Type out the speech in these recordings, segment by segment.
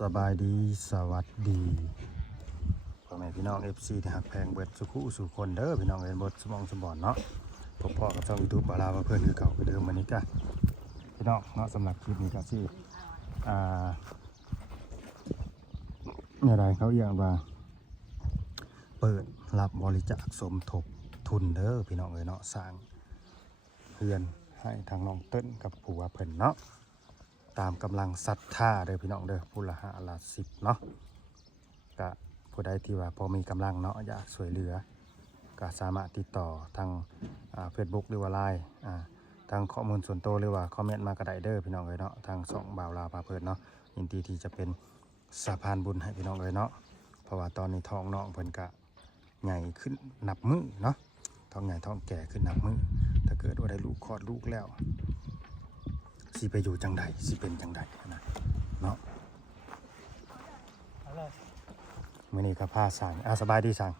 สบายดีสวัสดีพ่อแม่พี่น้อง FC ที่หักแพงเบิดสุขุสู่คนเด้อพี่น้องเอ็นบดสมองสมบอนเนาะพบพ่อกับช่อง YouTube บาลาว่าเพื่อนคือเก่าคือเดิมวันนี้ก็พี่น้องเนาะสำหรับคลิปนี้ก็สิเนี่ยไรเขาเรียกว่าเปิดรับบริจาคสมทบทุนเด้อพี่น้องเนาะสร้างเพื่อนให้ทางน้องเติ้ลกับผัวเพิ่นเนาะตามกำลังศรัทธาเด้อพี่น้องเด้อผู้ละ5 ละ 10เนาะก็ผู้ใดที่ว่าพอมีกำลังเนาะอยากช่วยเหลือก็สามารถติดต่อทางFacebook หรือว่า LINE ทางข้อมูลส่วนตัวหรือว่าคอมเมนต์มากระไดเด้อพี่น้องเนาะทางช่องบ่าวลาวพาเพิ่นเนาะยินดีที่จะเป็นสะพานบุญให้พี่น้องเนาะเพราะว่าตอนนี้ท้องน้องเพิ่นก็ใหญ่ขึ้นนับมื้อเนาะท้องใหญ่ท้องแก่ขึ้นนับมื้อถ้าเกิดว่าได้ลูกคลอดลูกแล้วสิไปอยู่จังใดสิเป็นจังใดนะเนาะมื้อนี้ก็พาสั่งสบายดีสั่ง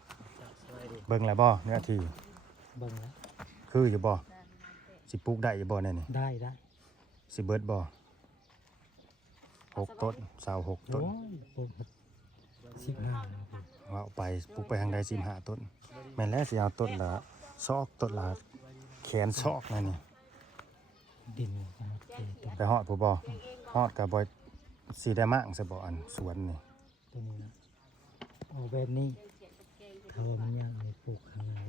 เบิ่งแล้วบ่เนื้อที่เบิ่งแล้วคืออยู่บ่สิปลูกได้อยู่บ่แน่นี่ได้สิเบิดบ่6 ต้น26 ต้นโอ้ย15ว่าไปปลูกไปทางใด15 ต้นแม่นแล้วสิเอาต้นละซอกต้นละแขนซอกนั่นนี่ดินไปฮอดผู้บ่ฮอดก็บ่สิได้มั่งซะบ่อันสวนนี่ตัวนี้นะเอาแบบนี้เขามันยังไม่ปลูกข้างใน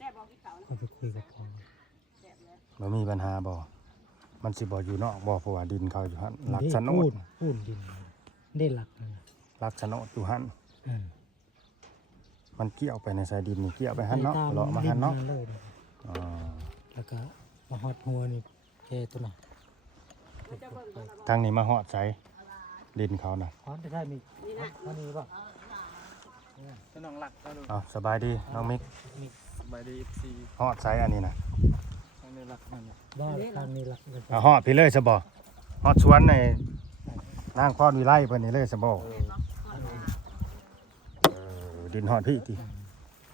ได้ก็ไปคุยกับพ่อบ่มีปัญหาบ่มันสิบ่อยู่นอกบ่เพราะว่าดินเขาอยู่หั่นหลักโฉนดพูนดินได้หลักนั่นหลักโฉนดอยู่หั่นมันเกี่ยวไปในสายดินนี่เกี่ยวไปหั่นเนาะเลาะมาหั่นเนาะอ๋อแล้วก็มาฮอดหัวนี่แกตัวน่ะทางนี้มาฮอดไสดินเขาน่ะฮอดได้มีฮอดนี่บ่ตัวน้องหลักสบายดีน้องมิกสบายดีฮอดไสอันนี้น่ะทางนี้หลักนั่นน่ะบ่ทางนี้หลักฮอดพี่เลยซะบ่ฮอดสวนในนางพรวิไลเพิ่นนี่เลยซะบ่ดินฮอดพี่ติ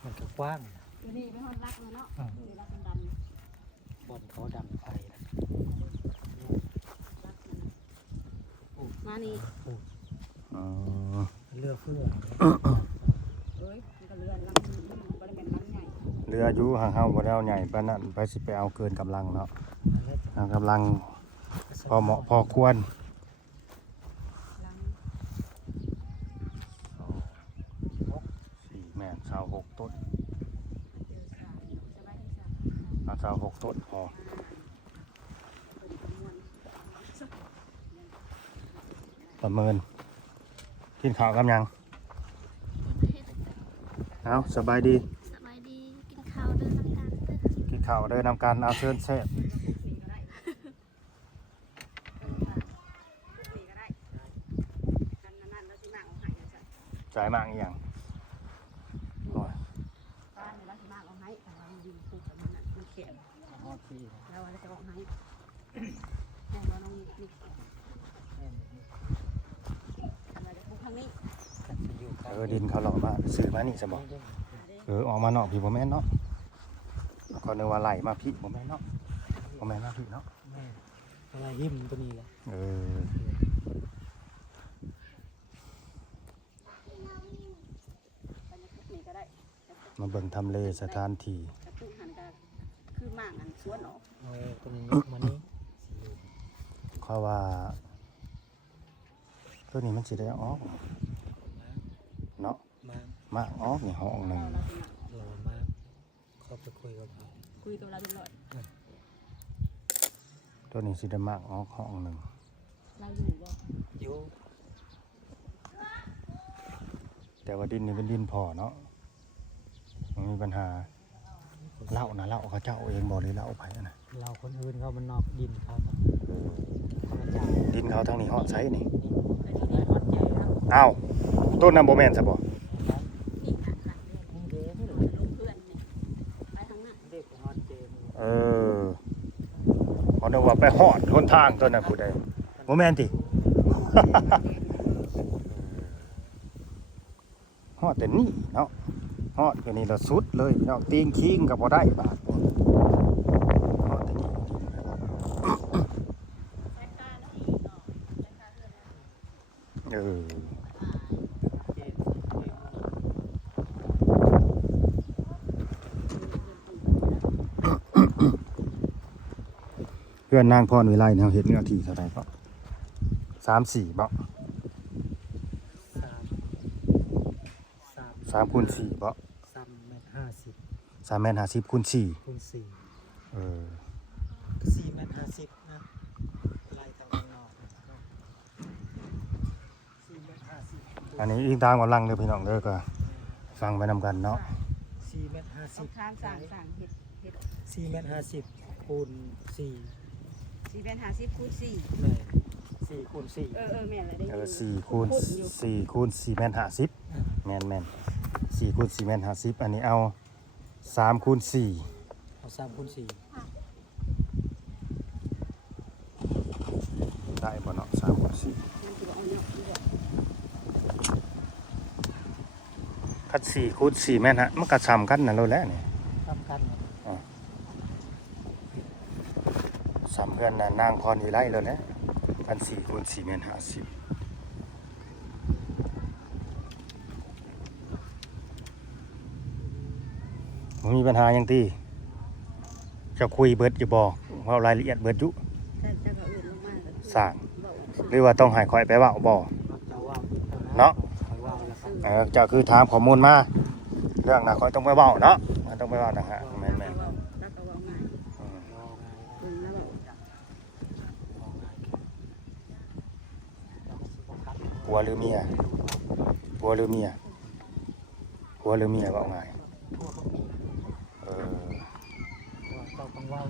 มันก็กว้างอยู่นี่ไปฮอดรักเลยเนาะรักดันบ่อนเขาดังไฟมานี่เรือเพื่อเอ้ยมันก็เรือลำบ่ได้แม่นลำใหญ่เรืออยู่ห่างเฮาบ่ได้เอาใหญ่ปานนั้นไปสิไปเอาเกินกำลังเนาะกำลังพอเหมาะพอควร4แม่น26 ต้น26 ต้นพอประเมินกินข้าวกันยังเอาสบายดีกินข้าวเดินนำกันกินข้าวเดินนำกันเอาเชิญแซ่บจ่ายมากอีกอย่างดินเขาหล่อมาซื้อมานี่สมองออกมานอกพี่บ่แม่นเนาะก็นึกว่าไหลมาพี่บ่แม่นเนาะบ่แม่นมาพี่เนาะอะไรหิมตัวนี้แหละมาเบิ่งทำเลสถานที่คือหมางอันสวนออกตรงนี้มานี้เขาว่าตัวนี้มันสิได้ออกเนาะมากออกนี่ห้องหนึ่งรอมากเขาไปคุยกับเราเรียบร้อยตัวนี้สิได้มากออกห้องหนึ่งเราอยู่บ่อยู่แต่ว่าดินนี่เป็นดินพอเนาะมันมีปัญหาเล่าเขาเจ้าเองบ่หรือเล่าไปนะเราคนอื่นเขามันนอกดินเขาดินเขาทางนี้ฮอดไซนี่อ้าวต้นน้ำโบแมนซะบ่พอนึกว่าไปฮอดหนทางต้นนั้นผู้ใดโบแมนติฮอดแต่นี่เนาะฮอดก็นี่ละสุดเลยเนาะตีงคิงก็บ่ได้บาดฮอดแต่นี่ เออเพื่อนนางพรวิไลเนี่ยเฮ็ดเนื้อที่เท่าไหร่ก็3-4บ่ 3 คูณ 4บ่ 3.50 3.50 คูณ 4คูณ4 เออ 4.50 นะไล่ทางข้างนอกนะครับ4.50 อันนี้อิงตามกำลังเด้อพี่น้องเด้อก็ฟังไปนำกันเนาะ ต้อง 4.50 ทานสั่งเฮ็ด 4.50 คูณ4 450คูณ4 แม่4คูณ4 แม่นเลยได้ยิน 4 คูณ 4 คูณ 4.50แม่น4 คูณ 4.50อันนี้เอา3 คูณ 4 เอา3คูณ4ได้บ่เนาะ3 คูณ 4 มันสิบ่เอาเนาะนี่บ่ คัด4 คูณ 4แม่นฮะมันก็ซ้ำกันนั่นแล้วแหละนี่ ทำกัน ซ้ำกันน่ะนางพรวิไลแล้วแหละคัน4 คูณ 4 50บ่มีปัญหาหยังติจะคุยเบิดอยู่บ่เว้ารายละเอียดเบิดอยู่ ถ้าก็อื่นลงมาก็ สร้างหรือว่าต้องให้ข่อยไปเว้าบ่ จะว่า เนาะ ว่าแล้วครับ เจ้าคือถามข้อมูลมาเรื่องน่ะข่อยต้องไปเว้าเนาะมันต้องไปเว้านะฮะแม่น ถ้าก็เว้าง่าย ๆอืม อื่นแล้วบอก ผัวหรือเมียผัวหรือเมียผัวหรือเมียเว้าง่ายเออ เจ้าต้องว่า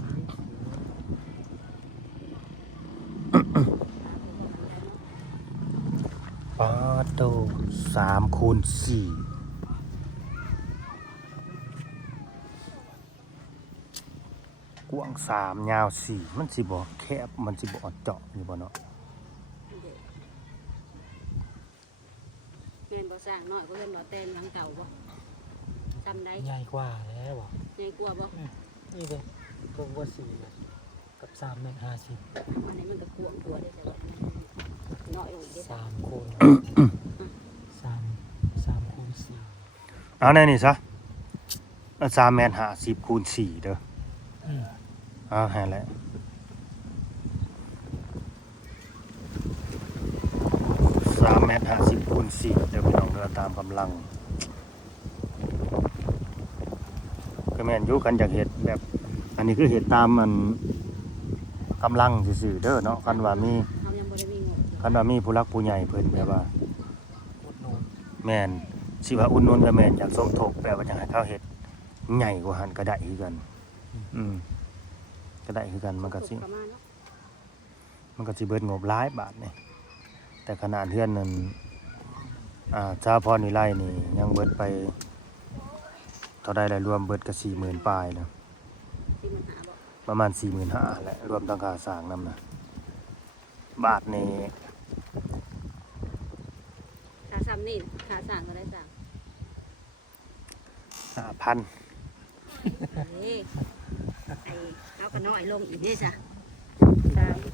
ปาโต3 คูณ 4กว้าง3ยาว4มันสิบ่แคบมันสิบ่อดเจาะอยู่บ่เนาะ เรียนบ่สร้างน้อยก็เรียนบ่แต่งหลังเก่าบ่จำได้ ใหญ่กว่าแล้วบอก ใหญ่กว่าบ่ นี่เลยกงว่า4กับ3.50 อันนี้มันก็กวางตัวได้แต่ว่าน้อยลงเด้ 3คูณ3คูณ4 เอาแน่นี่ซะ3.50 คูณ 4เด้อเอาให้แหละ3.50 คูณ 4เดี๋ยวพี่น้องเดินตามกำลังก็แม่นอยู่กันอยากเฮ็ดแบบ อันนี้คือเฮ็ดตามมันกำลังซื่อๆเด้อเนาะคันว่ามี เฮายังบ่ได้มีงบ คันว่ามีผู้หลักผู้ใหญ่เพิ่นแบบว่า อุดหนุน แม่นสิว่าอุ่นนุนก็แม่นอยากสมทบแบบว่าจังให้เขาเฮ็ดใหญ่กว่าหันก็ได้คือกัน ก็ได้คือกันมันก็สิ ประมาณเนาะ มันก็สิเบิดงบหลายบาทนี่แต่ขนาดเฮือนนั้นชาวพรวิไลนี่ยังเบิดไปเท่าใดแล้วรวมเบิดก็ 40,000 ปลายแล้ว ที่มันหาบ่ ประมาณ 45,000แหละรวมทั้งค่าสร้างนำนะบาทนี่ ค่าซ้ำนี่ค่าสร้างก็ได้สร้าง 5,000 เอ้ไอ้เอาก็น้อยลงอีกเด้ซะ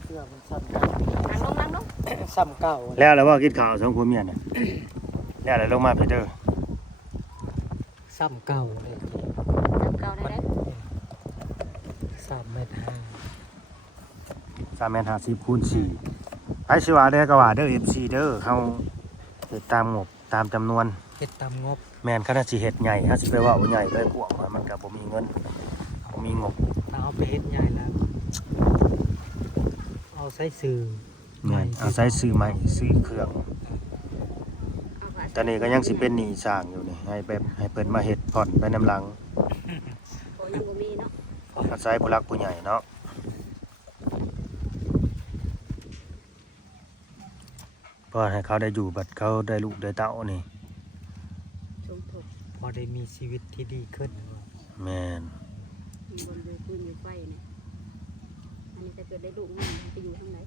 เครื่องมันซ้ำ นั่งลง ซ้ำเก่า แล้วบ่กินข้าว2คนเมียน่ะแล้วลงมาไปเด้อ ซ้ำเก่าเลย จำเก่าได้ได้ 3.50 คูณ 4ไผสิว่าได้ก็ว่าเด้อ FC เด้อเฮาเฮ็ดตามงบตามจำนวน เฮ็ดตามงบ แม่นคันสิเฮ็ดใหญ่เฮาสิไปเว้าใหญ่เลยกวางว่ามันก็บ่มีเงินบ่มีงบ ถ้าเอาไปเฮ็ดใหญ่แล้วเอาใส่สื่อ แม่นอาศัยซื้อใหม่ซื้อเครื่อง เอาก็ ตอนนี้ก็ยังสิเป็นหนี้สร้างอยู่นี่ให้แบบให้เพิ่นมาเฮ็ดผ่อนไปนำหลัง โอ้ยังบ่มีเนาะ อาศัยผู้หลักผู้ใหญ่เนาะเพราะให้เขาได้อยู่บัดเขาได้ลูกได้เต้านี่ ชมทบ พอได้มีชีวิตที่ดีขึ้น แม่น มีบนเรือปืนอยู่ไฟเนี่ยอันนี้จะเกิดได้ลูกมันไปอยู่ทางไหน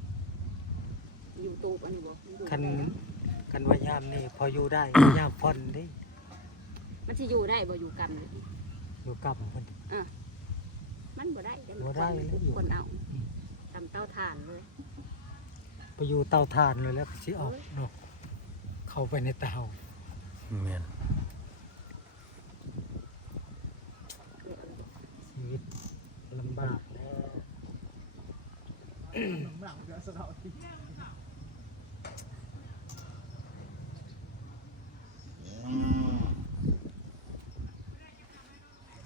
อยู่ตูบอันนี้บ่อยู่ กันว่ายามนี่พออยู่ได้ ยามผ่อนเด้ มันสิอยู่ได้บ่อยู่กันเลย อยู่กับเพิ่น มันบ่ได้เด้ บ่ได้เลย คนเอาทำเต้าถ่านเลย ไปอยู่เตาถ่านเลยแล้วก็สิออกเนาะ เข้าไปในเตา แม่น ชีวิตลำบากแน่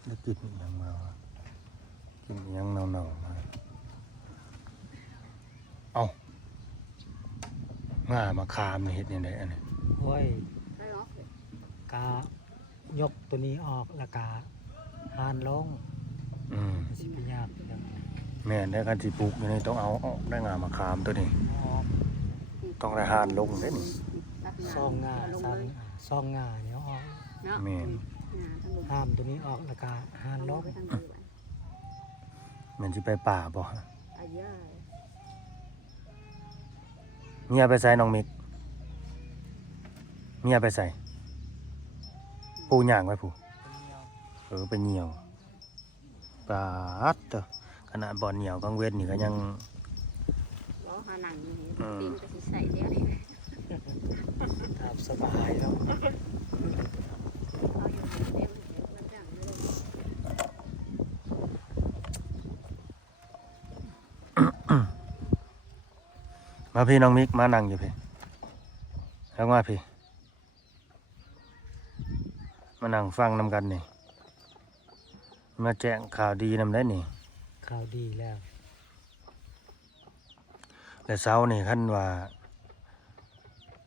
ได้กินอีหยังมาวะกินอีหยังเน่าๆมาเอาง่ามาคามนี่เฮ็ดยังไงอันนี้ โอ้ย ได้เนาะ กายกตัวนี้ออกแล้วกาหานลง อืม มันสิไปยากจัง แม่นได้กันสิปลูกอยู่นี่ต้องเอาออกได้ง่ามาคามตัวนี้ ออก ต้องได้หานลงเด้นี่ ตัก ซองงา ลง ซ้ เลย ำซองงาเนี่ยออก เนาะ แม่น งาทั้งหมด ห้ามตัวนี้ออกแล้วกาหานลง ไปทางเดียวกัน แมันสิไปป่าบ่ อายา เมียไปใส่น้องมิกเมียไปใส่ปูย่างไว้ผู้ไปเหนียวปาดเด้อขนาดบ่อนเหนียวกลางเว้นนี่ก็ยัง ล้อหาหนังนี่ตีนก็สิใส่เดียวนี่ ตามสบายแล้ว เอาอยู่เต็มมันจังเลย มาพี่น้องมิกมานั่งอยู่พี่แล้วมาพี่มานั่งฟังนำกันนี่มาแจ้งข่าวดีนำได้นี่ ข่าวดีแล้ว แต่เช้านี่คันว่า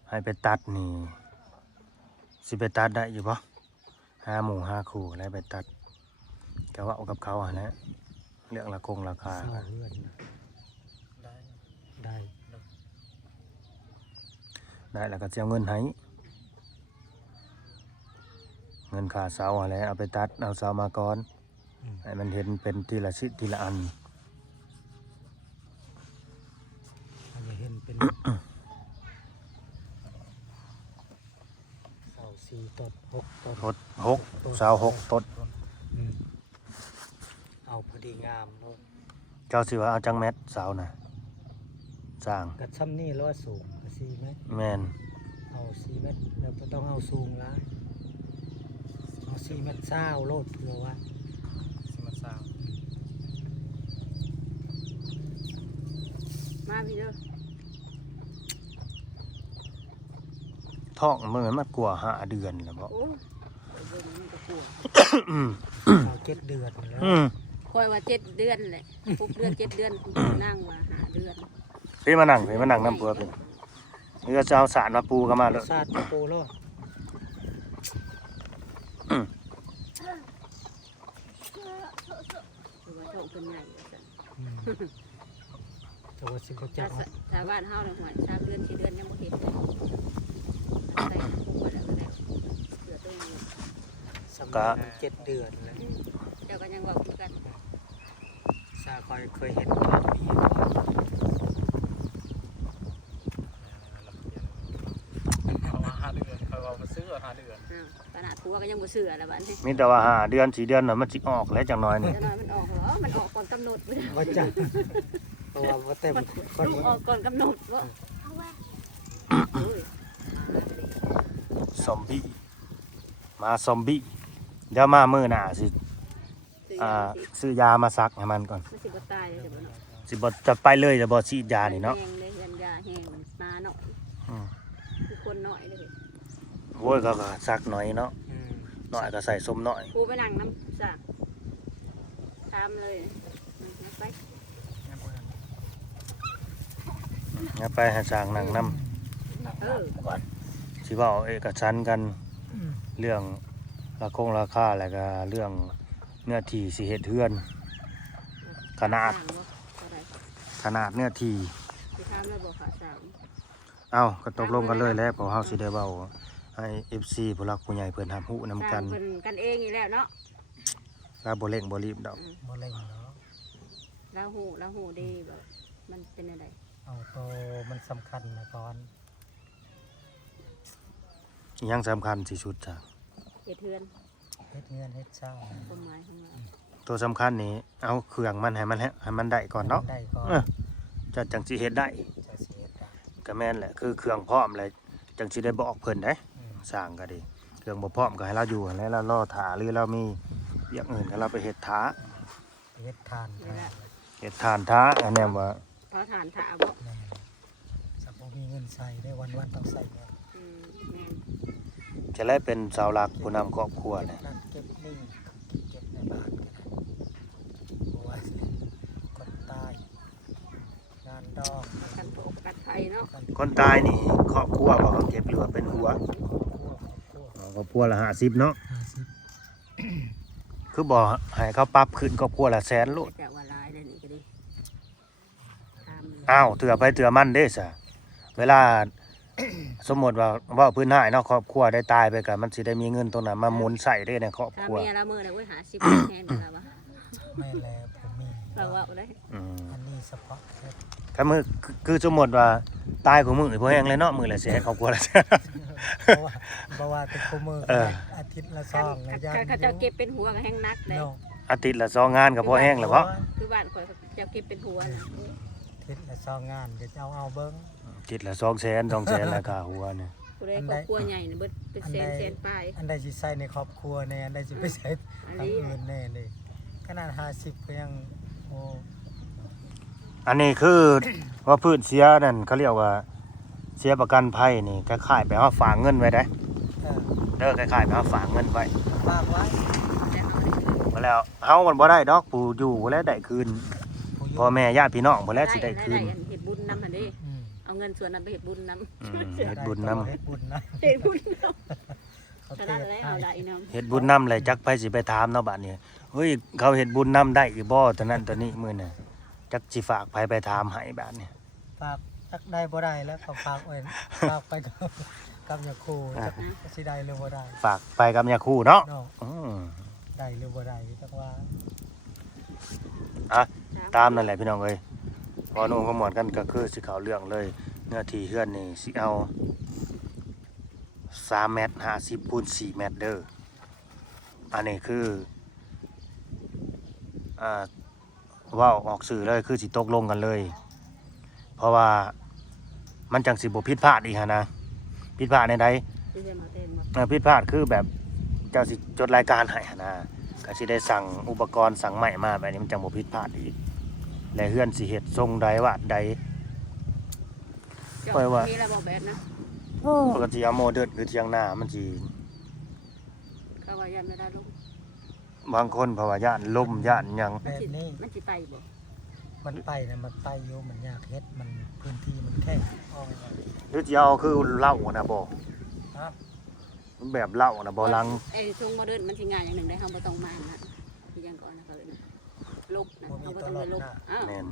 ให้ไปตัดนี่สิไปตัดได้อยู่ปะ5 หมู่ 5 คู่แล้วไปตัดก็ว่าเอากับเขาหั่นแหละเรื่องราคา เศร้าเพื่อนนะได้ ได้แล้วก็จะเอาเงินให้เงินค่าเสาหั่นแหละเอาไปตัดเอาเสามาก่อน ให้มันเห็นเป็นทีละชิ้นทีละอัน มันจะเห็นเป็น เสา4 ต้น 6 ต้น ทด6เสา6ต้น อืมเอาพอดีงามโลด เจ้าสิว่าเอาจังแมตเสาน่ะสร้าง กัดซ้ำนี่ร้อยสูงก็4 เมตร แม่น เอา4 เมตรแล้วบ่ต้องเอาสูงหลายเอา4 เมตรเศร้าโลดเพื่อว่า มาพี่เด้อ ท้องมันกลัว5 เดือนแล้วบ่ โอ้ยเบิ่งมันก็กลัว เอา7 เดือนแล้ว คอยว่า7 เดือนแหละ6 เดือน 7 เดือนนั่งว่า5 เดือน พี่มานั่งน้ำเปลือกพี่นี่ก็จะเอาสารมาปูกันมาเลย ซาดตะปูโลด คือว่าโชคเป็นใหญ่ว่าซั่น อืมแต่ว่าสิบ่จั ถ้าก ชาวบ้านเฮาเนี่ยหัว3 เดือน 4 เดือนยังบ่เห็นเลยใส่คุกไว้แล้วก็ได้เสือตัวนี้ สำหรับ7 เดือนแล้ว เจ้าก็ยังบอกคือกัน ซาคอยเคยเห็นความดี เอามา5 เดือนเขาเอามาซื้อ5 เดือน ขนาดตัวก็ยังบ่เสือแล้วบัดนี้ มีแต่ว่า5 เดือน 4 เดือนน่ะมันสิออกแล้วจังน้อยนี่ จะน้อยมันออกเหรอมันออกก่อนกำหนดบ่ได้ ว่าจักเพราะว่าบ่เต็มคน ลูกออกก่อนกำหนดบ่โอ้ย ซอมบี้มาซอมบี้เดี๋ยวมามื้อหน้าสิ ซื้อยามาซักให้มันก่อน มันสิบ่ตายเลยจ้ะบ่เนาะ สิบ่จะไปเลยจะบ่ฉีดยานี่เนาะ แห้งเลยเฮือนยาแห้งมาหน่อย อืม คือคนหน่อยเลย โอ้ยก็ซักหน่อยเนาะ อืม หน่อยก็ใส่ส้มหน่อย กูไปนั่งน้ำซากตามเลยไป งั้นไปให้สร้างนั่งนํ เออ สิเว้าเอกสารกัน อืม เรื่องราคาแล้วก็เรื่องเนื้อที่สิเฮ็ดเฮือน ขนาด สร้างบ่เท่าไหร่ ขนาดเนื้อที่ สิถามเลยบ่ค่ะสร้าง เอ้าก็ตกลงกันเลยแล้วเพราะเฮาสิได้เว้าให้ FC ผู้หลักผู้ใหญ่เพิ่นรับรู้นํ ส กั ร้าน งเพิ่นกันเองนี่แหละเนาะ แล้วบ่เร่งบ่รีบดอก บ่เล่งเนาะ เราหูดีแบบมันเป็นอะไร เอาโตมันสำคัญนะก่อน อิหยังสำคัญที่สุดจ้ะ เฮ็ดเทือน เฮ็ดเงินเฮ็ดเช้า ความหมายของเรา ตัวสำคัญนี่เอาเครื่องมันให้มันได้ก่อนเนาะ ได้ก่อน เออ จะจังสิเฮ็ดได้ จะเสียได้ ก็แม่นแหละคือเครื่องพร้อมเลย จังสิได้บอกเพิ่นได้สร้างก็ดีเครื่องบ่พร้อมก็ให้เราอยู่แล้วเรารอถาหรือเรามีอย่างอื่นก็เราไปเฮ็ดท้า เฮ็ดทาน เฮ็ดทานท้าอันนี้ว่า พอทานถาบ่ แม่สับบ่มีเงินใส่ได้วันๆต้องใส่เงิน แม่น จะได้เป็นเสาหลักผู้นำครอบครัวเนี่ย นั่นเก็บหนี้เก็บในบ้านก็ได้เพราะว่าคนตายงานดอก กันโตประกันภัยเนาะ คนตายนี่ครอบครัวบ่เขาเก็บหรือว่าเป็นหัว ครอบครัวครอบครัวละ50เนาะ 50 คือบ่ให้เขาปรับขึ้นครอบครัวละแสนโลด แต่ว่าหลายได้นี่ก็ดีตาม อ้าวเถื่อไปเถื่อมันเด้ซะเวลา สมมติว่าเว้าพื้นหายเนาะครอบครัวได้ตายไปก็มันสิได้มีเงินตรงนั้นมาหมุนใส่ได้ในครอบ ถ้า ครัว เมียละมื้อน่ะโอ้ย50แทนแล้ววะ แม่แล้วผมมี เราว่าได้ อืม อันนี้เฉพาะแค่ ก็มือคือสมมติว่าตายของมือพอแห้งเลยเนาะมือละแสนครอบครัวละแสน เพราะว่าเป็นคู่มือ เออ อาทิตย์ละซ คั อน งนะยัน เขาเจ้าเก็บเป็นหัวก็แห้งนักเลย เนาะ อาทิตย์ละ2งานก็พอแห้งแล้วเพราะ คือบ้านข่อยเขาเจ้าเก็บเป็นหัวน่ะ อาทิตย์ละซองงานเดี๋ยวจะเอาเบิ้ง อาทิตย์ละ2แสน2แสนราคาหัวเนี่ย ผู้ใดครอบครัวใหญ่น่ะเบิดเป็นแสนปลาย อันใดสิใส่ในครอบครัวในอันใดสิไปใส่ อัน ทาง นี้ อื่นแน่เลยขนาด50ก็ยังโอ้ อันนี้คือ ว่าพื้นเสียนั่นเขาเรียกว่าเสียประกันภัยนี่คล้ายๆไปเฮาฝากเงินไว้ได้ เออ เด้อคล้ายๆไปเฮาฝากเงินไว้ ฝากไว้ แต่เอาได้คืน บ่แล้วเฮามันบ่ได้ดอกปู่อยู่บ่แล้วได้คืน ผู้อยู่ พ่อแม่ญาติพี่น้องบ่แล้วสิได้คืน อันเฮ็ดบุญนำหั่นเด้ อืม เอาเงินส่วนนั้นไปเฮ็ดบุญนำ เฮ็ดบุญนำ เฮ็ดบุญนะ เฮ็ดบุญนำ เขา ฉะ เท นั้น ศ แล้ว ให้ เอาได้นำ เฮ็ดบุญนำเลยจักไปสิไปถามเนาะบัดนี้เฮ้ยเขาเฮ็ดบุญนำได้อีบ่ตอนนั้นตอนนี้มื้อน่ะจักสิฝากไผไปถามให้บัดนี้ ฝากจักได้บ่ได้แล้วเขาฝากไว้ฝากไปกับยาคูจักสิได้หรือบ่ได้ ฝากไปกับยาคูเนาะ เนาะ อืม ได้หรือบ่ได้จักว่า อ่ะตามนั่นแหละพี่น้องเอ้ยพอหนูก็หมดกันก็คือสิเข้าเรื่องเลยเนื้อที่เฮือนนี่สิเอา3 เมตร 50 คูณ 4 เมตรเด้ออันนี้คือเว้าออกสื่อเลยคือสิตกลงกันเลย เพราะว่ามันจังสิบ่ผิดพลาดอีกหั้นนะผิดพลาดในใด ที่จะมาเต้นบ่ ผิดพลาดคือแบบเจ้าสิจดรายการให้หั้นนะก็สิได้สั่งอุปกรณ์สั่งใหม่มาแบบนี้มันจังบ่ผิดพลาดอีกและเฮือนสิเฮ็ดทรงใดวาดใด เจ้า ค่อยว่า มีระบบแบบนะ ปกติเอาโมเดิร์นคือเที่ยงหน้ามันสิ เขาว่ายันไม่ได้ลง บางคนเพราะว่าย่านลมย่านหยัง แบบนี้ มันสิไปบ่ มันไปนะมันไปอยู่มันยากเฮ็ดมันพื้นที่มันแคบอ้อ หรือสิเอาคือเหล้านะบ่ ฮะ มันแบบเหล้านะบ่ลัง ไอ้ช่วงโมเดิร์นมันสิง่ายอย่างหนึ่งได้เฮาบ่ต้องมานะที่ยังก่อนนะเขาเอิ้นลบนะเฮาบ่ต้องไปลบอ้าว แม่น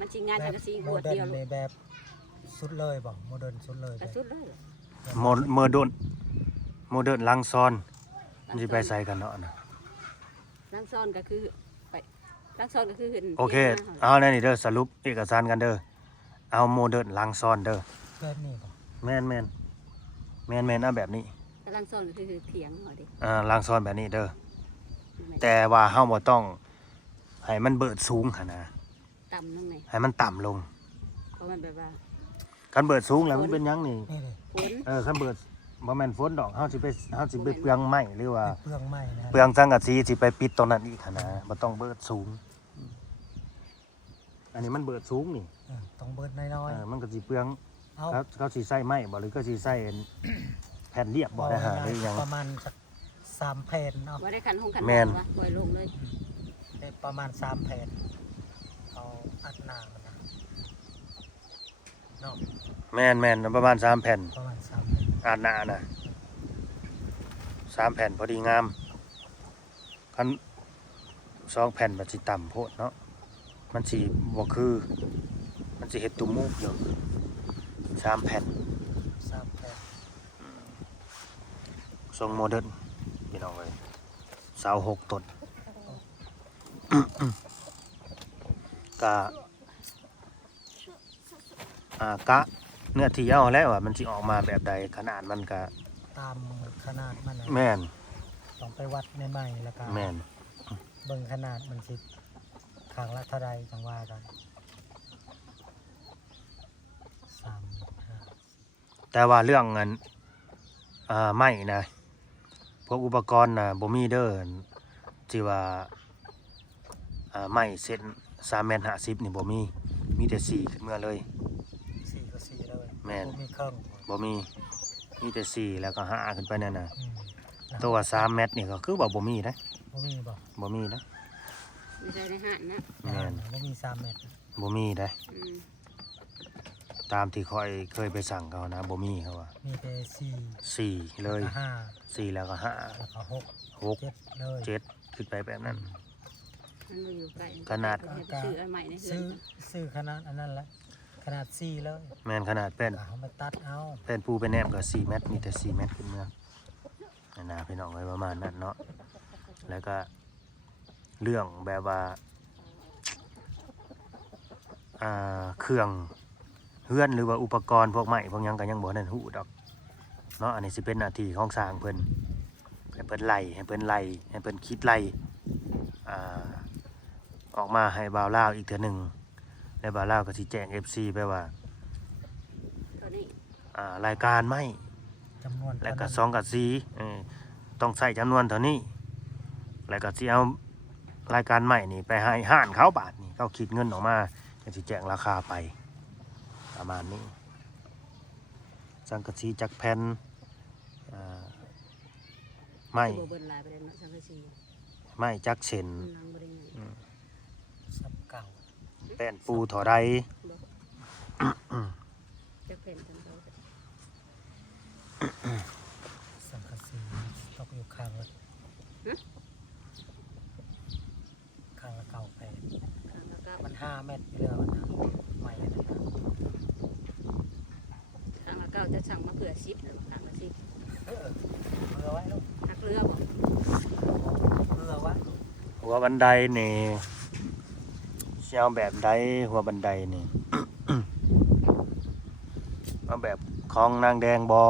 มันสิง่าย แบ จั บ งก็สิ โม หัว เดิ เดียว ร์น ล ใน ง แบบสุดเลยบ่โมเดิร์นสุดเลย กระสุดเลย โมเดิร์นโมเดิร์นลังซ้อนมันสิไปใส่กันเนาะนะ ล้างซ่อนก็คือไปล้างซ่อนก็คือเห็น โอเคเอาแน่นี่เด้อสรุปเอกสารกันเด้อเอาโมเดิร์นลังซ้อนเด้อ แบบนี้บ่ แม่นเอาแบบนี้ ล้างซ่อนก็คือเถียงหน่อยดิ ลังซ้อนแบบนี้เด้อแต่ว่าเฮาบ่ต้องให้มันเบิดสูงหั่นนะ ต่ำลงไง ให้มันต่ำลง เพราะมันแบบว่า คันเบิดสูงแล้วมันเป็นหยังนี่ นี่เลย ฝน คันเบิดบ่แม่นฝนดอกเฮาสิไปเปลืองไม้หรือว่า เปลืองไม้นะ เปลืองสังกะสีสิไปปิดตรงนั้นอีกหั่นนะบ่ต้องเบิดสูง อันนี้มันเบิดสูงนี่ ต้องเบิดน้อย มันก็สิเปลือง ๆเอา เขาสิใส่ไม้บ่หรือก็สิใส่แผ่นเรียบบ่ได้หาหรือหยัง ประมาณสัก3แผ่นเนาะ ว่าได้ขันห้องขัน แม่น วะปล่อยลงเลย ได้ประมาณ3แผ่นเอาอัดหน้ามันนะเนาะ แม่นประมาณ3แผ่น ประมาณ3แผ่น อ่านหน้าน่ะ3แผ่นพอดีงามคัน2แผ่นมันสิต่ำโพดเนาะมันสิบ่คือมันสิเฮ็ดตุ่มมูกอยู่3แผ่น 3แผ่น ทรงโมเดิร์นพี่น้องเอ้ยเสา6ต้น กะกะเนื้อที่เอาแล้วว่ามันสิออกมาแบบใดขนาดมันก็ ตามขนาดมันนะ แม่น ต้องไปวัดในไม้แล้วก็ แม่น เบิ่งขนาดมันสิข้างละเท่าใดจังว่ากัน3 5 แต่ว่าเรื่องเงินไม่นะพวกอุปกรณ์นะบ่มีเด้อที่ว่าไม่เส้น3.50 เมตรนี่บ่มีแต่4ขึ้นเมื่อเลย สี่ก็สี่เลย แม่น บ่มีเครื่อง บ่มีแต่4แล้วก็5ขึ้นไปนั่นน่ะ อืม ตัว3 เมตรนี่ก็คือว่าบ่มีนะ บ่มีบ่ บ่มีนะ ไม่ใช่ในห้างนะ แม่น บ่มี3 เมตร บ่มีได้ อืม ตามที่ค่อยเคยไปสั่งเขานะบ่มีเขาว่า มีแต่สี่ 4เลย แล้วก็ห้า 4แล้วก็5 แล้วก็หก 6 เจ็ดเลย 7ขึ้นไปแบบนั้น มันมาอยู่ใกล้ ขนาด ให้ไปซื้ออันใหม่ในเฮือ ซื้อนขนาดอันนั้นแหละขนาดสี่เลย แม่นขนาดเป็น เอามาตัดเอา เป็นปูเป็นแนมก็4 เมตรมีแต่4 เมตรขึ้นเมืองนั่นนะพี่น้องไว้ประมาณนั้นเนาะแล้วก็เรื่องแบบว่าเครื่องเฮือนหรือว่าอุปกรณ์พวกใหม่พวกหยังก็ยังบ่นั่นฮู้ดอกเนาะอันนี้สิเป็นหน้าที่ของสร้างเพิ่นให้เพิ่นไล่ให้เพิ่นคิดไล่ออกมาให้บ่าวลาวอีกเทื่อหนึงแล้วบ่าวลาวก็สิแจ้ง FC ไปว่า ตอนนี้ รายการไม่ จำนวน แล้วก็ เท่านั้น ซองกับสีต้องใส่จำนวนเท่านี้ แล้วก็สิเอารายการใหม่นี่ไปให้ห้านเขาบาทนี่เขาคิดเงินออกมาจะสิแจ้งราคาไปประมาณนี้สังกะสีจักแผ่นไม้ บ่เบิ่นหลายไปเลยเนาะสังกะสี ไม้จักเส้น มันลังบ่ได้ไง สับเก่า แป้นปูถอใด จะเป็นจังเขา สังกะสีตกอยู่ข้างละข้างละเก่าแปด ข้างละเก้า มัน5 เมตรอยู่แล้วนะใหม่เลยนะ ข้างละเก้าจะสั่งมาเผื่อ10หรือข้างละ10 เรือไว้ลูก หักเรือบ่ เรือไว้ หัวบันไดนี่สิเอาแบบใดหัวบันไดนี่ เอาแบบของนางแดงบอ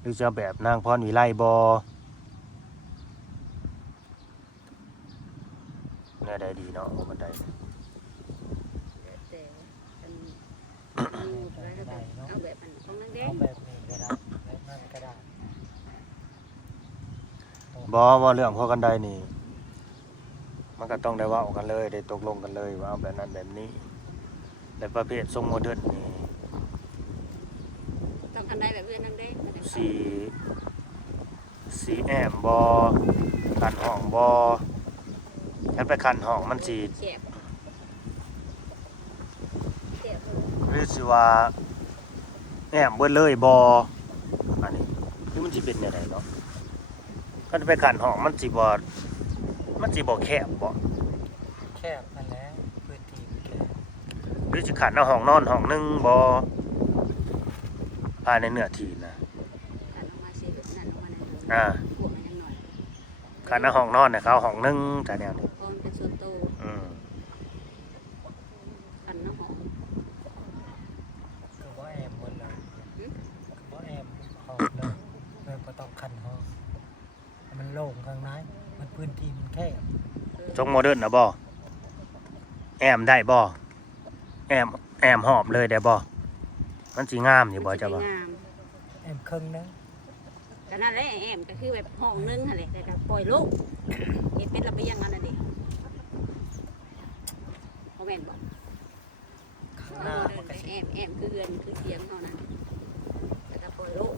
หรือจะแบบนางพรวิไลบอเนี่ยได้ดีเนาะบันไดเนี่ย แต่อันอะไรก็ได้เอาแบบอันของนางแด เอา ง แบบนี้ก็ได้แบบนั้นก็ได้ บอว่าเรื่องพวกกันไดนี่ มันก็ต้องได้เว่ากันเลยได้ตกลงกันเลยว่าเอาแบบนั้นแบบนี้แต่ประเภททรงโมเดิร์นนี่ ต้องคันใดแบบเพื่อนนางแดง สีแอมบอขันห้องบอถ้าไปขันห้องมันสี แฉบแฉบ หรือสิว่าแอมเบิดเลยบออันนี้คือมันสิเป็นยังไงเนาะก็ไปขันห้องมันสิบ่แคบบ่ แคบนั่นแหละพื้นที่มันแคบ หรือสิขันเอาห้องนอนห้องหนึงบ่ภายในเนื้อที่นะ ขันออกมาสิแบบนั้นออกมาในนั้น อ่า พวกมันยังหน่อย ขันเอาห้องนอนเนี่ยเขาห้องหนึงจ้ะแนวนี้ เพราะมันเป็นส่วนโต อืม ขันน้ำหอม คือว่าแอมหมดเลยคือว่าแอมห้องเลยเลยก็ต้องคันห้องให้มันโล่งข้างในมันพื้นที่มันแคบ ทรงโมเดิร์นนะบ่แอมได้บ่แอมหอบเลยได้บ่มันสิงามอยู่บ่จ้ะบ่ มันสิได้งาม แอมครึ่งนึง ก็นั่นแหละแอมก็คือแบบห้องนึงหั่นแหละแต่ก็ปล่อยลูกเฮ็ดเป็นระเบียงนั่นน่ะดิบ่แม่นบ่ ข้างหน้ามันก็ แอ สิ มคือเรือนคือเสียงเท่านั้นแต่ก็ปล่อยลูก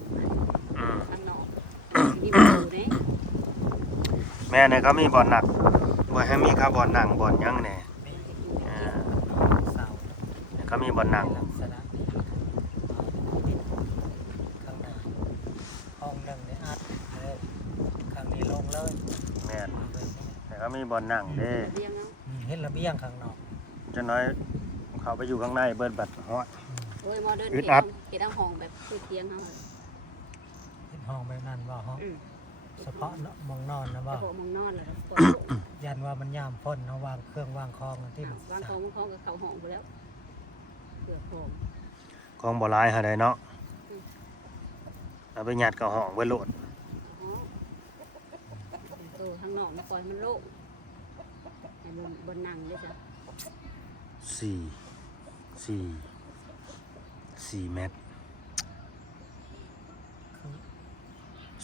อืม ข้างนอกมีประตูเด้ แม่เนี่ยเขามีบ่อนหนักบ่ให้มีคาร์บอนหนังบ่อนหยังแหน่ มี อ่า เสา เขามีบ่อนหนัง ลักษณะนี้ข้างหน้าห้องหนึ่งเนี่ยอัดเลยข้างนี้ลงเลย แม่น เอาแบบนี้ แต่เขามีบ่อนหนังเด้ ระเบียงเนาะ เห็นระเบียงข้างนอก จะน้อยเขาไปอยู่ข้างในเบิดบัดฮอด โอ้ยโมเดิร์น อึดอัด เฮ็ดเอาห้องแบบคือเตียงเฮา เห็นห้องแบบนั้นว่าห้อง อืม เฉพาะมองนอนนะ แต่ ว่า พอมองนอนแล้วปล่อยลูก ยันว่ามันยามพ่นเอาวางเครื่องวางคองที่มัน วางของก็เข้าห้องไปแล้วเปลือกของ ของบ่หลายหาได้เนาะเอาไปยัดกับห้องไว้โลด อ๋อข้างนอกมาปล่อยมันโล่งให้มันบนนั่งด้วยจ้ะ 4 เมตร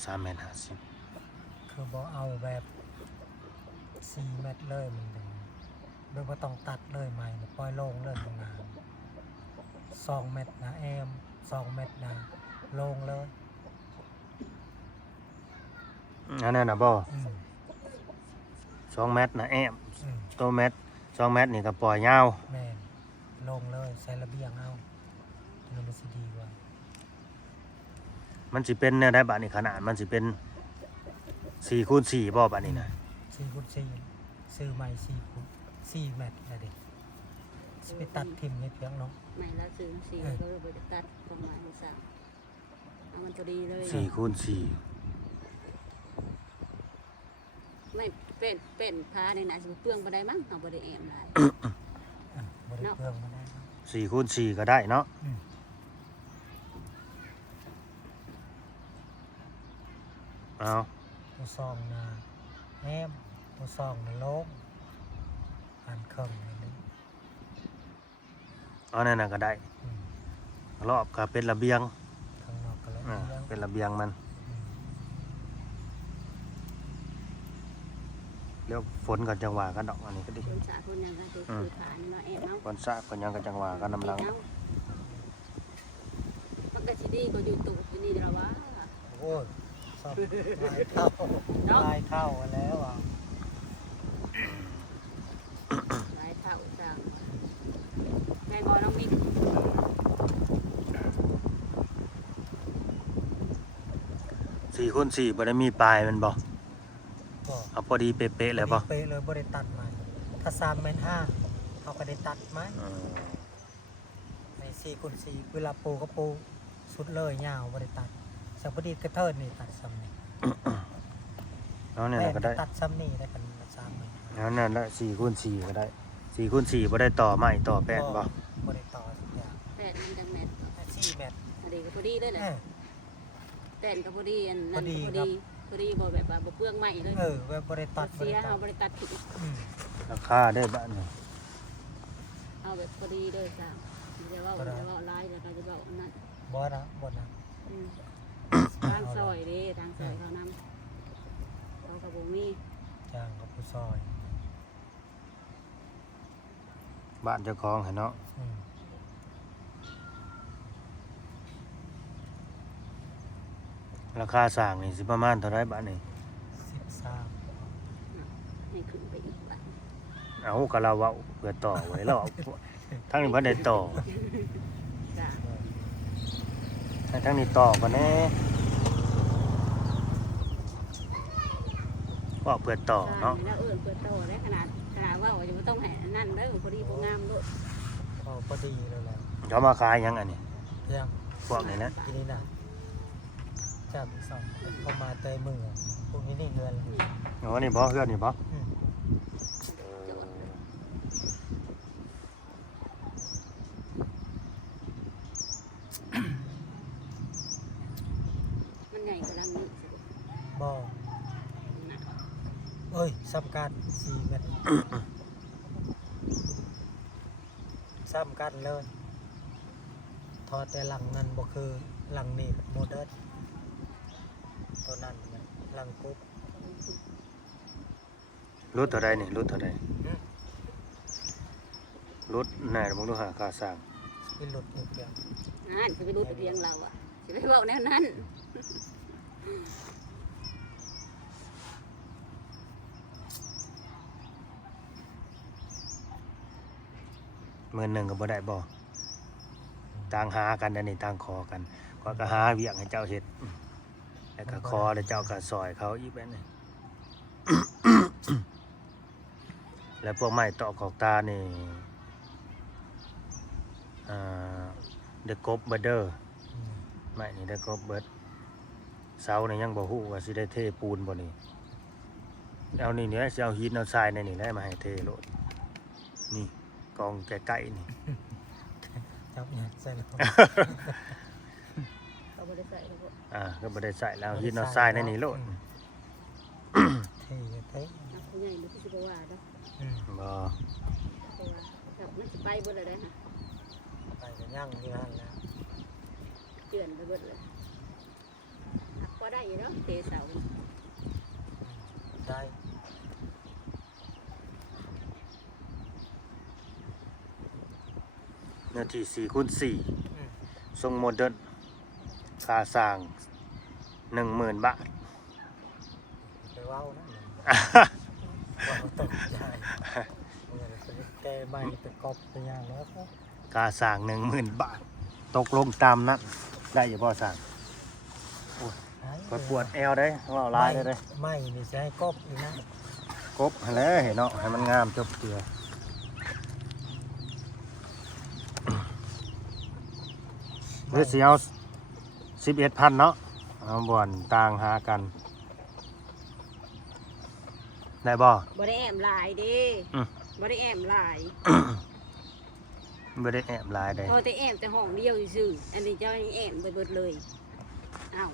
3 เมตร คือบ่เอาแบบ4 เมตรเลยมันเป็นโดยบ่ต้องตัดเลยใหม่ปล่อยลงเลยตรงน้ำ2 เมตรนะแอม2 เมตรนะลงเลย 50อันนั้นน่ะบ่ อืม 2 เมตรนะแอม อืม ตัวเมตร2 เมตรนี่ก็ปล่อยยาว แม่นลงเลยใส่ระเบียงเอาตัวนั้นมันสิดีกว่า มันสิเป็นแนวใดบัดนี้ขนาดมันสิเป็น4x4บ่บัดนี้น่ะ 4 คูณ 4ซื้อใหม่4 คูณ 4 เมตรนะเด็กสิไปตัดทิ่มให้เพียงเนาะ ไม่ละซื้อสีก็เลยไปตัดตรงไหนไม่สั่งเอามันตัวดีเลย 4x4 ไม่เป็นพาในไหนสิเปลืองบ่ได้มั้งเอาบ่ได้แอมได้ บ่ได้เปลืองมาได้ 4x4 ก็ได้เนาะ อืม เอา ตัวซองนะแอมตัวซองนะลงอันเครื่องนี่ เอานั่นน่ะก็ได้ อืม รอบก็เป็นระเบียง ข้างนอกก็แล้ว เป็นระเบียงมันเดี๋ยวฝนก็จังหวะกันดอกอันนี้ก็ดี คนสาคนยังก็คือผ่านมาแอมเอา ฝนซะก็ยังก็จังหวะกันนำลัง มันก็สิดีก็อยู่ตู้ที่นี่แล้ววะ โอ้ยซองลายเท่าแล้วอ่ะ หลายเท่าจังแม่บ่น้องมิก 4x4บ่ได้มีปลายมันบ่ ก็ เอาพอดีเป๊ะๆเลยบ่ เป๊ะเลยบ่ได้ตัดใหม่ถ้า3 เมตร 5เขาก็ได้ตัดไหมใน4 คูณ 4เวลาปูก็ปูสุดเลยยาวบ่ได้ตัดสักพอดีกระเทินนี่ตัดซ้ำนี่ เอาเนี่ยก็ได้ ตัดซ้ำนี่ได้กัน3 เมตร เอานั่นละ4x4ก็ได้4x4บ่ได้ต่อไม้ต่อแป้นบ่ บ่ได้ต่อสักอย่าง แป้นมันจังแมท 4 เมตร อันนี้ก็พอดีเลยแหละ เออ แป้นก็พอดีอันนั้น พอดี ก็พอ ครั ดี บ พอดีบ่แบบว่าบ่เปลืองใหม่เลย แบบบ่ได้ตัด เสียเฮาบ่ได้ตัดผิด อืม ราคาได้บ้านนี่ เอาแบบพอดีเลยจ้ะจะว่าจะว่าลายแล้วก็จะว่านั่น บ่นะ ทางซอยเด้ทางซอยเขานำเขาก็บ่มี จ้างกับผู้ซอย บ้านเจ้าของให้เนาะ อืม ราคาสร้างนี่สิประมาณเท่าไรบ้านนี่ 13 ให้ขึ้นไปอีกบัด เอาก็เราเว้าเพื่อต่อไว้แล้วเอาทั้งนี้บ่ได้ต่อ จ้ะ ให้ทั้งนี้ต่อก่อนแน่ว่าเพื่อต่อเนาะ แล้วเปิดโตได้ขนาดว่าจะบ่ต้องให้นั่นเด้อพอดีบ่งามโลด พอดีแล้วแหละ เขามาขายหยังอันนี้ เพียง พวกนี้นะ ทีนี้น่ะจับสองเข้ามาเตยมือพวกนี้นี่เงิน อ๋อนี่บ่เฮือนนี่บ่ อืม มันใหญ่กว่าลังนี้ บ่เอ้ยซ้ำกัน4 เมตรซ้ำกันเลยทอดแต่หลังนั้นบ่คือหลังนี้โมเดิร์นตัวนั้นมันหลังกุ๊บ รถเท่าใดนี่รถเท่าใด อืม รถไหนมึงดูหาค่าสร้าง เป็นรถอีกอย่าง จะไปรู้ตะเกียงเราอ่ะจะไปบอกแนวนั้น มื้อหนึงก็บ่ได้บ่ต่างหากันอันนี้ต่างขอกันก็หาเวียกให้เจ้าเฮ็ดแล้วก็ขอแล้วเจ้าก็ซอยเขาอีกแบบนี้ แล้วพวกไม้ตอกขอกตานี่เดอะกบเบอร์เดอร์ อืม ไม้นี่เดอะกบเบิดเสานี่ยังบ่ฮู้ว่าสิได้เทปูนบ่นี่เอานี่เนี่ยสิเอาหินเอาทรายในนี่แหละมาให้เทโลดนี่กองใกล้ๆนี่ จับเนี่ยใส่แล้ว เขาบ่ได้ใส่แล้วก็ ก็บ่ได้ใส่แล้วหินเอาทรายในนี่โลด เท่เท่ นักผู้ใหญ่นี่คือบ่ว่าเด้อ อืม บ่ เพราะว่าครับมันสิไปเบิดเลยได้ฮะ ไปกันย่างอยู่นั่นแล้ว เตือนไปเบิดเลยหักไป พอได้อยู่เนาะเตะเสา ได้ เนื้อที่4 คูณ อืม 4ทรงโมเดิร์นค่าสร้าง 10,000 บาท ไปเว้านะว่าตกใจแกใบไปกบไปอย่างแล้วก็ ค่าสร้าง 10,000 บาท ตกลงตามนั้นได้อยู่บ่สร้างก็ปวดแอวได้เว่าหลายได้ ไม่นี่จะให้กบอีกนะ กบให้แล้วเห็นเนาะให้มันงามจบเตือหรือสิเอา11,000เนาะเอาบ่อนต่างหากัน ได้บ่ บ่ได้แอมหลายเด้ อืม บ่ได้แอมหลาย บ่ได้แอบหลายได้ พอแต่แอมแต่ห้องเดียวซื่ออันนี้เจ้าแอมไปเบิดเลยอ้าว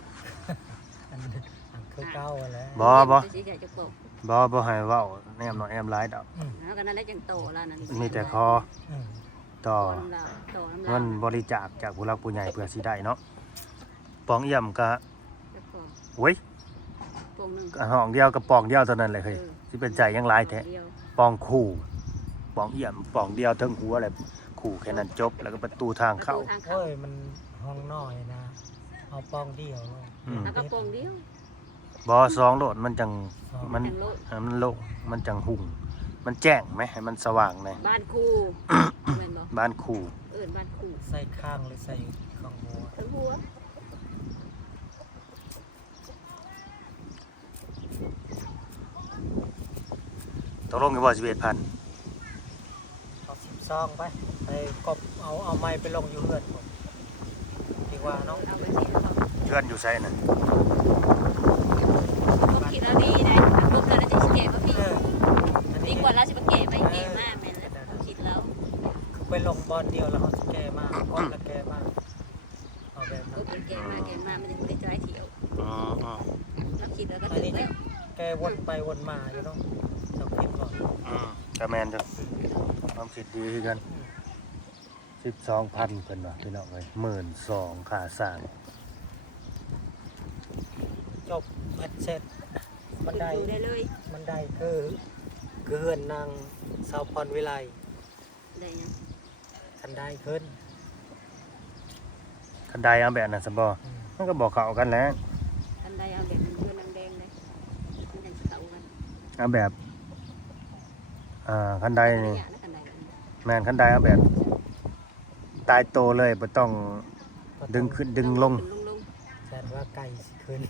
อันคือเก้าแล้ว บ่ สิใหญ่จะปก บ่ให้เว้าแนมเนาะแอมหลายดอก แล้วก็นั้นได้จังโตแล้วนั่น มีแต่คอ อืม ต่อ ต่อน้ำ เงินบริจาคจากผู้หลักผู้ใหญ่เพื่อสิได้เนาะปองเอี่ยมก็ แล้วก็ โอ้ย ปงหนึง ห้องเดียวกับปองเดียวเท่านั้นเลยเฮ้ยสิเป็นใจยังหลายแท้ เดียว ปองคู่ปองเอี่ยมปองเดียวทั้งหัวเลยคู่แค่นั้นจบแล้วก็ประตูทางเข้า ประตูทางเข้า โอ้ยมันห้องน้อยนะ เอาปองเดียวเลย อืม แล้วก็ปงเดียว บ่สองโลดมันจัง สอง มัน จังโลด มันโลมันจังหุ่งมันแจ้งไหมให้มันสว่างเลย บ้านครูแม่นบ่ บ้านคู่ เอิ้นบ้านครู ใส่ข้างหรือใส่ข้างหัว ทั้งหัว ตกลงกันบ่11,000 เอา12ไปไปกบเอาไม้ไปลงอยู่เรือนผมดีกว่าเนาะ เอาไปสิเอา เพื่อนอยู่ไสน่ะ บ่คิดแล้วดีได้บ่เกิดแล้วจะสิแก่บ่พี่ เอออัน ดี นี้ กว่าเราสิมาแก่ไปแก่มากแม่นแล้วคิดแล้ว คือไปลงบอลเดียวแล้วเขาจะแก้มากก้อนละแก้มากเอาแบบ ก็ นั้น เป็นแก่มามันจะได้จ่ายเที่ยว อ๋อ เราคิดแล้วก็ อัน ถึง นี้ แล้ว แก้วนไปวนมาอยู่เนาะเราคิดก่อน ก็แม่นจ้ะความคิดดีคือกัน 12,000เพิ่นว่าพี่น้องเอ้ย12,000ค่าสร้าง จบเบ็ดเสร็จบันได อยู่ได้เลย บันไดคือเฮือนนางสาวพรวิไล ได้ยัง คันไดขึ้น คันใดเอาแบบนั้นซะบ่มันก็บอกเข้ากันแหล้ว อันใดเอาแบบเพื่อนนางแดงเลยมันจังสิเข้ากัน เอาแบบคันใดนี่ เนี่ยนะอันใด แม่นคันใดเอาแบบตายโตเลยบ่ต้องดึงขึ้นดึงลง ลง แสดว่าไก่สิขึ้น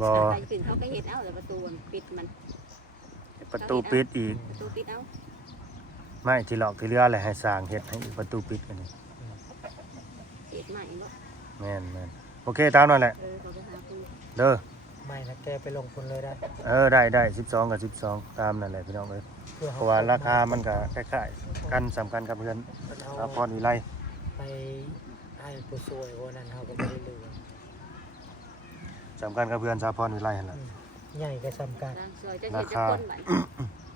บ่ ไปขึ้นเขาก็เฮ็ดเอาแต่ประตูมันปิดมัน ประตูปิดอีก ประตูปิดเอา ไม่ที่หลอกที่เรืออะไรให้สร้างเฮ็ดให้อีกประตูปิดกันนี่ เฮ็ดใหม่บ่ แม่นโอเคตามนั่นแหละ เขาไปหาคุณ เด้อ ไม่นะแกไปลงทุนเลยได้ ได้12กับ12ตามนั่นแหละพี่น้องเอ้ย พื่อ เพราะว่าราคามันก็คล้ายๆกันสำคัญกับเพื่อน เอา สาพรวิไล ไปให้ผู้ช่วยวันนั้นเขาก็ไม่ได้ลืม สำคัญกับเพื่อนสาพรวิไลหั่นล่ะ ใหญ่ก็สำคัญ ทางซอยจะเฮ็ดจะคนบัด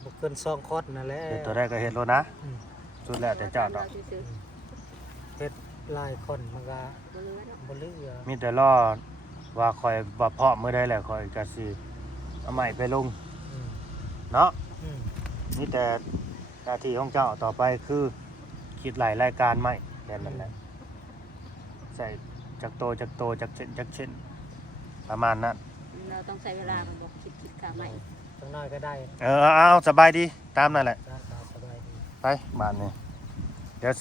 บุกเกินซองคอดนั่นแหละ เฮ็ดตัวได้ก็เฮ็ดโลดนะ อืม สุดแล้วแต่เจ้าดอก ซื้อ เฮ็ดหลายคนมันก็ ๆบ่เหลือดอก บ่เหลือ มีแต่รอว่าคอยบ่พร้อมมื้อใดแหละคอยก็สิเอาใหม่ไปลง อืม เนาะ อืม มีแต่หน้าที่ของเจ้าต่อไปคือคิดหลายรายการใหม่แค่นั้นแหละใส่จักโตจักเช่นประมาณนั้น เราต้องใช้เวลามันบอกคิดค่าใหม่ จังน้อยก็ได้ เอาสบายดีตามนั่นแหละ ร้านค้าสบายดี ไปบ้านนี่ อ